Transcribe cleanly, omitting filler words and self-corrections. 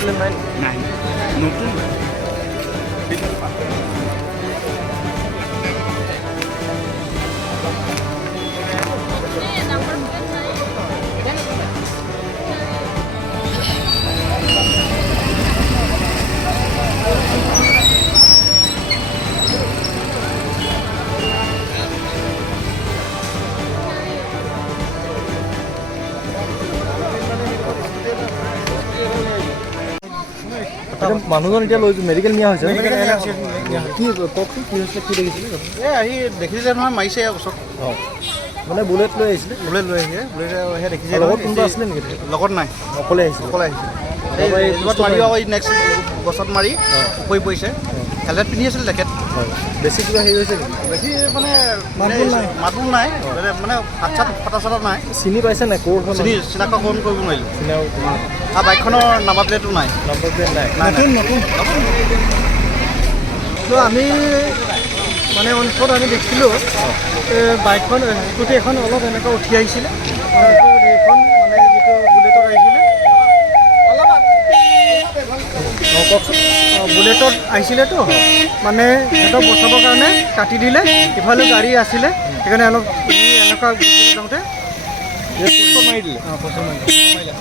Problem নাই? নাই নতুন মানুহজন এতিয়া লৈ মেডিকেল নিয়া হৈছে কি কওকচোন কি হৈছিলে কি দেখিছিলে এই আহি দেখিছিলে নহয় মাৰিছে ওচৰত অঁ মানে বুলেট লৈ আহিছিলে বুলেট লৈ আহিছে বুলেটহে দেখিছে লগত কোনোবা আছিলে নেকি লগত নাই অকলে আহিছিলে অকলে আহিছে এই লগত মাৰি আকৌ নেক্সট গছত মাৰি পৰি পৰিছে হেলমেট পিন্ধি আছিল জেকেট হয় বেছি কিবা হেৰি হৈছে নেকি বেছি মানে মাতবোল নাই মানে হাত চাত ফটা চটা নাই চিনি পাইছে নাই ক'ৰখন চিনাক্তকৰণ কৰিব নোৱাৰিলোঁ চিনাও আৰু বাইকখনৰ নাম্বাৰ প্লেটো নাই নম্বৰ প্লেট নাই নতুন তো আমি মানে অঞ্চলত আমি দেখিছিলোঁ বাইকখন স্কুটি এখন অলপ এনেকৈ উঠি আহিছিলে এইখন মানে যিটো বুলেটত আহিছিলে বুলেটত আহিছিলেতো মানে সিহঁতক বচাবৰ কাৰণে কাটি দিলে ইফালে গাড়ী আছিলে সেইকাৰণে অলপ এনেকুৱা যাওঁতে মাৰি দিলে